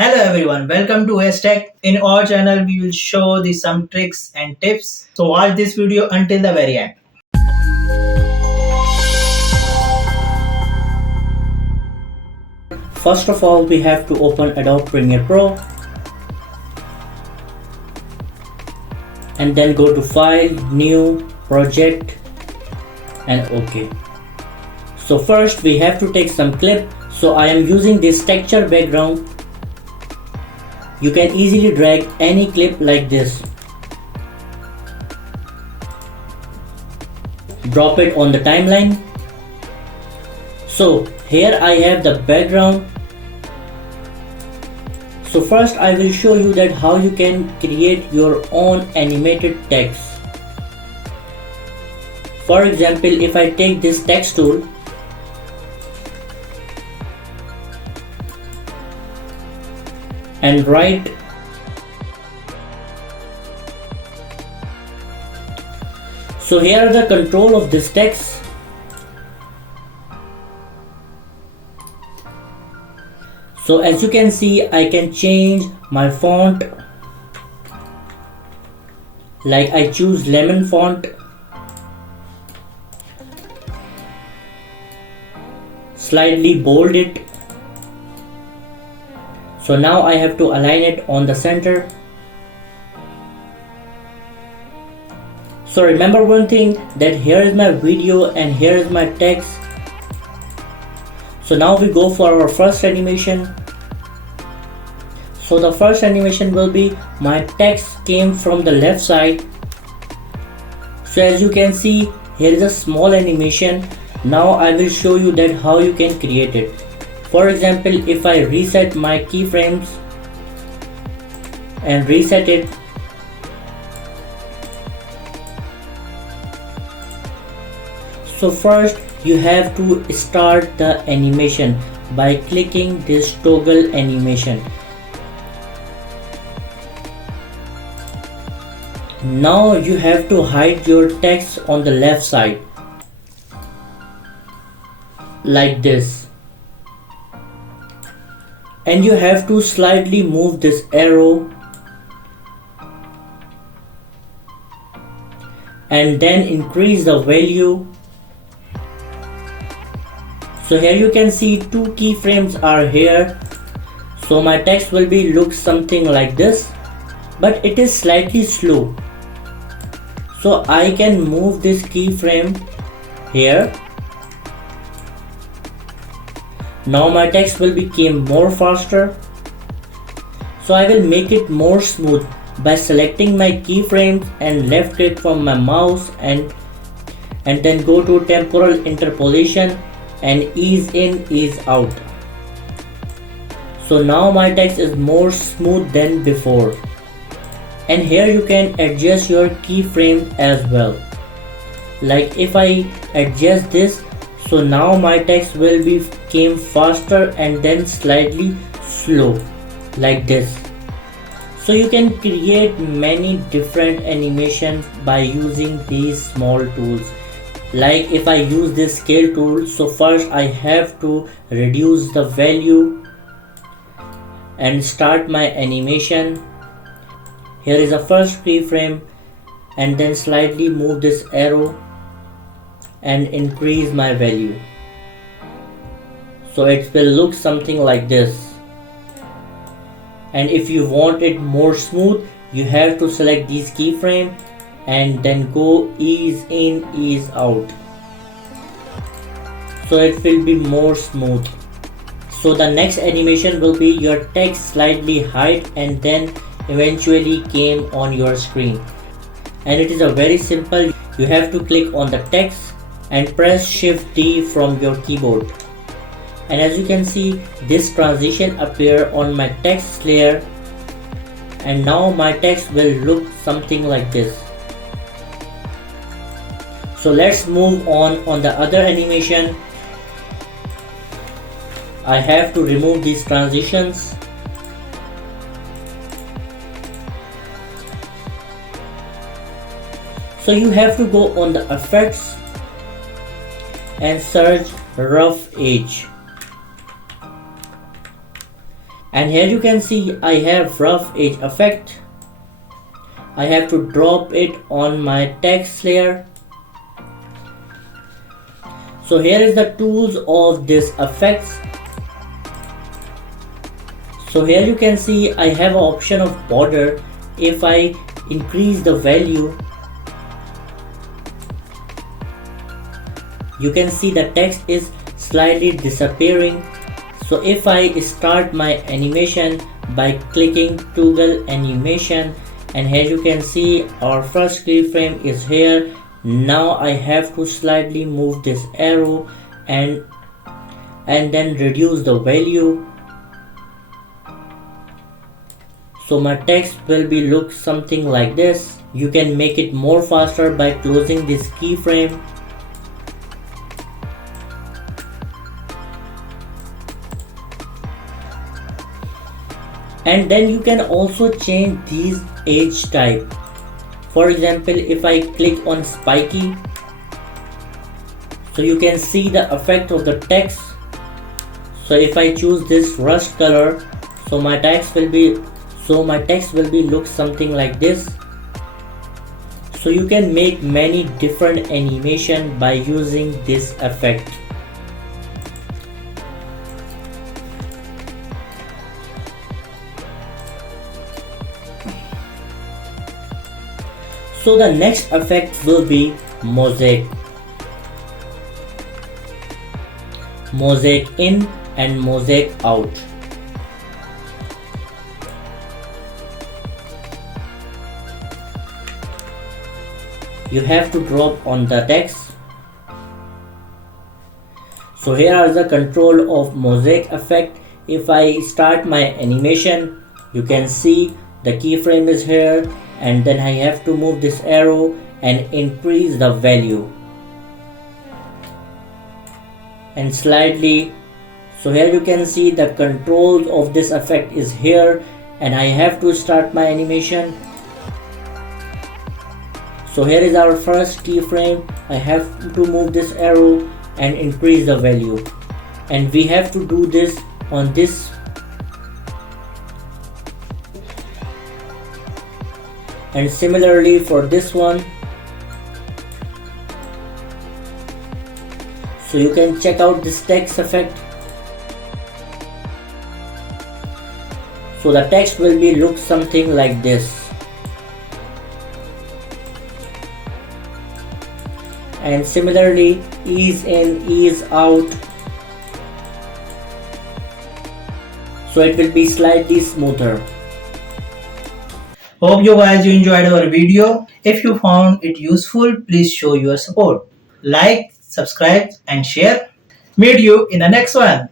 Hello everyone, welcome to ASTECH. In our channel, we will show some tricks and tips. So watch this video until the very end. First of all, we have to open Adobe Premiere Pro and then go to File, New, Project and OK. So first we have to take some clip. So I am using this texture background. You can easily drag any clip like this. Drop it on the timeline. So here I have the background. So first I will show you that how you can create your own animated text. For example, if I take this text tool and write so here are the control of this text. So as you can see, I can change my font, like I choose lemon font, slightly bold it. So now I have to align it on the center. So remember one thing, that here is my video and here is my text. So now we go for our first animation. So the first animation will be my text came from the left side. So as you can see, here is a small animation. Now I will show you that how you can create it. For example, if I reset my keyframes and reset it, so first you have to start the animation by clicking this toggle animation. Now you have to hide your text on the left side like this, and you have to slightly move this arrow and then increase the value. So here you can see two keyframes are here. So my text will be look something like this, but it is slightly slow. So I can move this keyframe here. Now my text will become more faster. So I will make it more smooth by selecting my keyframes and left click from my mouse and then go to temporal interpolation and ease in, ease out. So now my text is more smooth than before. And here you can adjust your keyframe as well. Like if I adjust this, so now my text will become faster and then slightly slow like this. So you can create many different animations by using these small tools. Like if I use this scale tool, so first I have to reduce the value and start my animation. Here is the first keyframe and then slightly move this arrow and increase my value. So it will look something like this. And if you want it more smooth, you have to select this keyframe and then go ease in, ease out. So it will be more smooth. So the next animation will be your text slightly hide and then eventually came on your screen. And it is a very simple. You have to click on the text and press Shift D from your keyboard. And as you can see, this transition appear on my text layer, and now my text will look something like this. So let's move on the other animation. I have to remove these transitions. So you have to go on the effects and search rough edge. And here you can see I have rough edge effect. I have to drop it on my text layer. So here is the tools of this effects. So here you can see I have an option of border. If I increase the value, you can see the text is slightly disappearing. So if I start my animation by clicking toggle animation, and here you can see our first keyframe is here. Now I have to slightly move this arrow and then reduce the value. So my text will be look something like this. You can make it more faster by closing this keyframe. And then you can also change these edge type. For example, if I click on spiky, so you can see the effect of the text. So if I choose this rust color, so my text will be look something like this. So you can make many different animation by using this effect. So the next effect will be mosaic. Mosaic in and mosaic out. You have to drop on the text. So here are the control of mosaic effect. If I start my animation, you can see the keyframe is here, and then I have to move this arrow and increase the value and slightly. So here you can see the controls of this effect is here, and I have to start my animation. So here is our first keyframe. I have to move this arrow and increase the value, and we have to do this on this. And similarly for this one. So you can check out this text effect. So the text will be look something like this. And similarly, ease in, ease out. So it will be slightly smoother. Hope you guys enjoyed our video. If you found it useful, please show your support. Like, subscribe and share. Meet you in the next one.